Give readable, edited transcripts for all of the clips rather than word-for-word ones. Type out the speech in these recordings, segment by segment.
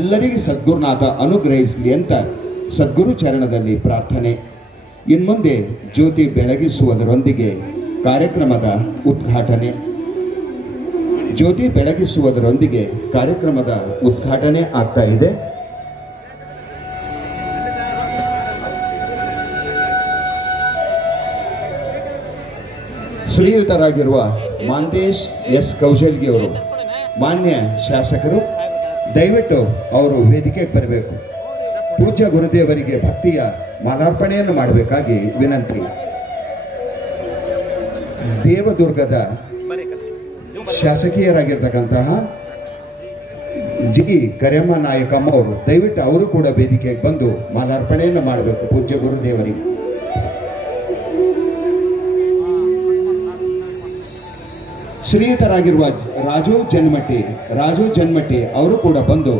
ಎಲ್ಲರಿಗೆ ಸದ್ಗುರುನಾಥ ಅನುಗ್ರಹಿಸಲಿ ಅಂತ ಸದ್ಗುರು ಚರಣದಲ್ಲಿ ಪ್ರಾರ್ಥನೆ. ಇನ್ಮುಂದೆ ಜ್ಯೋತಿ ಬೆಳಗಿಸುವುದರೊಂದಿಗೆ ಕಾರ್ಯಕ್ರಮದ ಉದ್ಘಾಟನೆ. ಜ್ಯೋತಿ ಬೆಳಗಿಸುವುದರೊಂದಿಗೆ ಕಾರ್ಯಕ್ರಮದ ಉದ್ಘಾಟನೆ ಆಗ್ತಾ ಇದೆ. ಶ್ರೀಯುತರಾಗಿರುವ ಮಾಂತೇಶ್ ಎಸ್ ಕೌಶಲ್ಗಿ ಅವರು, ಮಾನ್ಯ ಶಾಸಕರು, ದಯವಿಟ್ಟು ಅವರು ವೇದಿಕೆಗೆ ಬರಬೇಕು. ಪೂಜ್ಯ ಗುರುದೇವರಿಗೆ ಭಕ್ತಿಯ ಮಾಲಾರ್ಪಣೆಯನ್ನು ಮಾಡಬೇಕಾಗಿ ವಿನಂತಿ. ದೇವದುರ್ಗದ ಶಾಸಕೀಯರಾಗಿರ್ತಕ್ಕಂತಹ ಜಿ ಕರೆಯಮ್ಮ ನಾಯಕಮ್ಮ ಅವರು, ದಯವಿಟ್ಟು ಅವರು ಕೂಡ ವೇದಿಕೆಗೆ ಬಂದು ಮಾಲಾರ್ಪಣೆಯನ್ನು ಮಾಡಬೇಕು ಪೂಜ್ಯ ಗುರುದೇವರಿಗೆ. ಶ್ರೀಯುತರಾಗಿರುವ ರಾಜು ಜನ್ಮಟ್ಟಿ ಅವರು ಕೂಡ ಬಂದು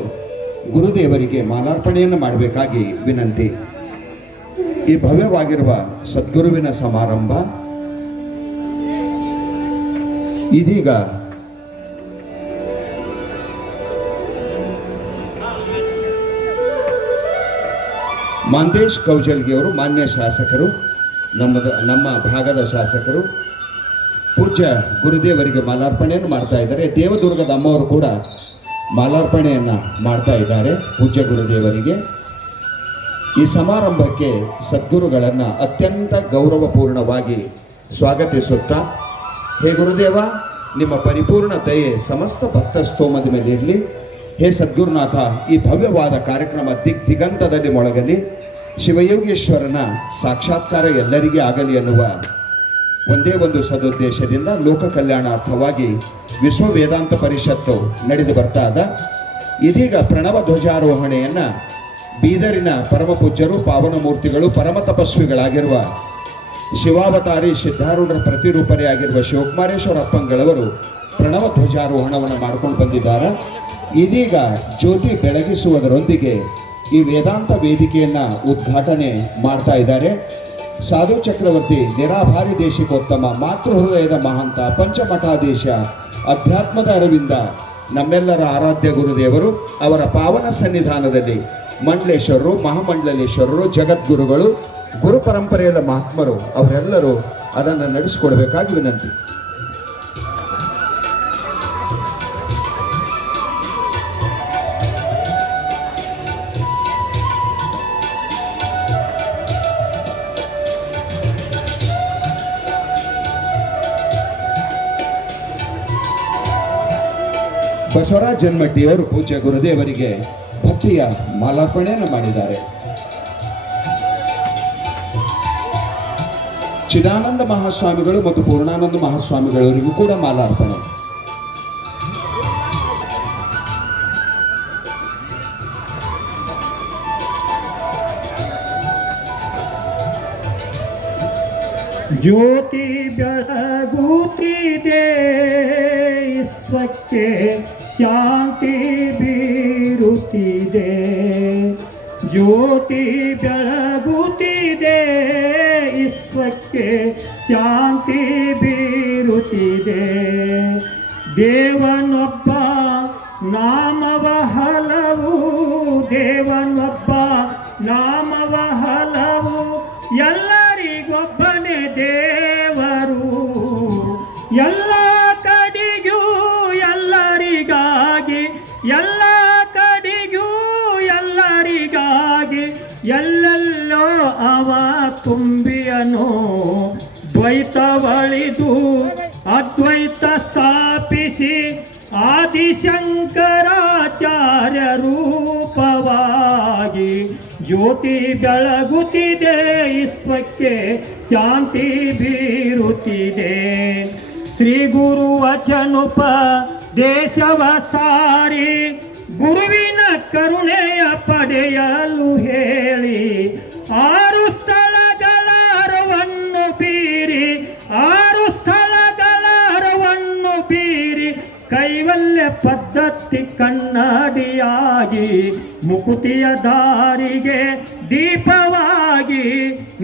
ಗುರುದೇವರಿಗೆ ಮಾಲಾರ್ಪಣೆಯನ್ನು ಮಾಡಬೇಕಾಗಿ ವಿನಂತಿ. ಈ ಭವ್ಯವಾಗಿರುವ ಸದ್ಗುರುವಿನ ಸಮಾರಂಭ ಇದೀಗ ಮಾಂತೇಶ್ ಕೌಶಲ್ಗಿ ಅವರು, ಮಾನ್ಯ ಶಾಸಕರು, ನಮ್ಮ ಭಾಗದ ಶಾಸಕರು, ಪೂಜ್ಯ ಗುರುದೇವರಿಗೆ ಮಾಲಾರ್ಪಣೆಯನ್ನು ಮಾಡ್ತಾ ಇದ್ದಾರೆ. ದೇವದುರ್ಗದ ಅಮ್ಮವರು ಕೂಡ ಮಾಲಾರ್ಪಣೆಯನ್ನು ಮಾಡ್ತಾ ಇದ್ದಾರೆ ಪೂಜ್ಯ ಗುರುದೇವರಿಗೆ. ಈ ಸಮಾರಂಭಕ್ಕೆ ಸದ್ಗುರುಗಳನ್ನು ಅತ್ಯಂತ ಗೌರವಪೂರ್ಣವಾಗಿ ಸ್ವಾಗತಿಸುತ್ತಾ, ಹೇ ಗುರುದೇವ, ನಿಮ್ಮ ಪರಿಪೂರ್ಣ ದಯೆ ಸಮಸ್ತ ಭಕ್ತ ಸ್ತೋಮದ ಮೇಲೆ ಇರಲಿ. ಹೇ ಸದ್ಗುರುನಾಥ, ಈ ಭವ್ಯವಾದ ಕಾರ್ಯಕ್ರಮ ದಿಗಂತದಲ್ಲಿ ಮೊಳಗಲಿ. ಶಿವಯೋಗೇಶ್ವರನ ಸಾಕ್ಷಾತ್ಕಾರ ಎಲ್ಲರಿಗೆ ಆಗಲಿ ಎನ್ನುವ ಒಂದೇ ಒಂದು ಸದುದ್ದೇಶದಿಂದ ಲೋಕ ಕಲ್ಯಾಣಾರ್ಥವಾಗಿ ವಿಶ್ವ ವೇದಾಂತ ಪರಿಷತ್ತು ನಡೆದು ಬರ್ತಾ ಇದೆ. ಇದೀಗ ಪ್ರಣವ ಧ್ವಜಾರೋಹಣೆಯನ್ನು ಬೀದರಿನ ಪರಮ ಪೂಜ್ಯರು, ಪಾವನ ಮೂರ್ತಿಗಳು, ಪರಮ ತಪಸ್ವಿಗಳಾಗಿರುವ ಶಿವಾವತಾರಿ ಸಿದ್ಧಾರೂಢರ ಪ್ರತಿರೂಪರೆಯಾಗಿರುವ ಶಿವಕುಮಾರೇಶ್ವರ ಅಪ್ಪಂಗಳವರು ಪ್ರಣವ ಧ್ವಜಾರೋಹಣವನ್ನು ಮಾಡ್ಕೊಂಡು ಬಂದಿದ್ದಾರೆ. ಇದೀಗ ಜ್ಯೋತಿ ಬೆಳಗಿಸುವುದರೊಂದಿಗೆ ಈ ವೇದಾಂತ ವೇದಿಕೆಯನ್ನು ಉದ್ಘಾಟನೆ ಮಾಡ್ತಾ ಇದ್ದಾರೆ. ಸಾಧು ಚಕ್ರವರ್ತಿ, ನಿರಾಭಾರಿ ದೇಶಿಕೋತ್ತಮ, ಮಾತೃಹೃದಯದ ಮಹಾಂತ, ಪಂಚಮಠಾಧೀಶ, ಅಧ್ಯಾತ್ಮದ ಅರವಿಂದ, ನಮ್ಮೆಲ್ಲರ ಆರಾಧ್ಯ ಗುರುದೇವರು, ಅವರ ಪಾವನ ಸನ್ನಿಧಾನದಲ್ಲಿ ಮಂಡಲೇಶ್ವರರು, ಮಹಾಮಂಡಲೇಶ್ವರರು, ಜಗದ್ಗುರುಗಳು, ಗುರು ಪರಂಪರೆಯ ಮಹಾತ್ಮರು ಅವರೆಲ್ಲರೂ ಅದನ್ನು ನಡೆಸಿಕೊಡ್ಬೇಕಾಗಿ ವಿನಂತಿ. ಬಸವರಾಜ್ ಜನ್ಮಟ್ಟಿಯವರು ಪೂಜ್ಯ ಗುರುದೇವರಿಗೆ ಭಕ್ತಿಯ ಮಾಲಾರ್ಪಣೆಯನ್ನು ಮಾಡಿದ್ದಾರೆ. ಚಿದಾನಂದ ಮಹಾಸ್ವಾಮಿಗಳು ಮತ್ತು ಪೂರ್ಣಾನಂದ ಮಹಾಸ್ವಾಮಿಗಳವರಿಗೂ ಕೂಡ ಮಾಲಾರ್ಪಣೆ. ಜ್ಯೋತಿ ಬೆಳಗುತ್ತಿದೆ, ವಿಶ್ವಕ್ಕೆ ಶಾಂತಿ ಬೀರುತ್ತಿದೆ. ಜ್ಯೋತಿ ಬೆಳಗುತ್ತಿದೆ, ವಿಶ್ವಕ್ಕೆ ಶಾಂತಿ ಬೀರುತ್ತಿದೆ. ದೇವನೊಬ್ಬ ನಾಮವ ಹಲವು, ದೇವನೊಬ್ಬ ನಾಮವ ಹಲವು, ಎಲ್ಲರಿಗೊಬ್ಬನೇ ದೇವರು. ಎಲ್ಲ ಕಡೆಗೂ ಎಲ್ಲರಿಗಾಗಿ, ಎಲ್ಲ ಕಡೆಗೂ ಎಲ್ಲರಿಗಾಗಿ, ಎಲ್ಲೆಲ್ಲೋ ಅವ ತುಂಬಿಯನು. ದ್ವೈತವಳಿದು ಅದ್ವೈತ ಸ್ಥಾಪಿಸಿ ಆದಿಶಂಕರಾಚಾರ್ಯ ರೂಪವಾಗಿ ಜ್ಯೋತಿ ಬೆಳಗುತ್ತಿದೆ, ವಿಶ್ವಕ್ಕೆ ಶಾಂತಿ ಬೀರುತ್ತಿದೆ. ಶ್ರೀ ಗುರು ವಚನುಪ ದೇಶವ ಸಾರಿ ಗುರುವಿನ ಕರುಣೆಯ ಪಡೆಯಲು ಹೇಳಿ, 6 ಸ್ಥಳಗಳ ಅರವನ್ನು ಬೀರಿ, 6 ಸ್ಥಳಗಳ ಅರವನ್ನು ಬೀರಿ, ಕೈವಲ್ಯ ಪದ್ಧತಿ ಕನ್ನಡಿಯಾಗಿ, ಮುಕುತಿಯ ದಾರಿಗೆ ದೀಪವಾಗಿ,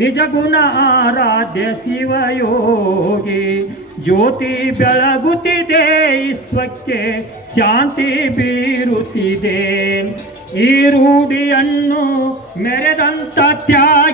ನಿಜ ಗುಣ ಆರಾಧ್ಯ ಶಿವಯೋಗಿ. ಜ್ಯೋತಿ ಬೆಳಗುತ್ತಿದೆ, ವಿಶ್ವಕ್ಕೆ ಶಾಂತಿ ಬೀರುತ್ತಿದೆ. ಈ ರೂಢಿಯನ್ನು ಮೆರೆದಂತ ತ್ಯಾಗ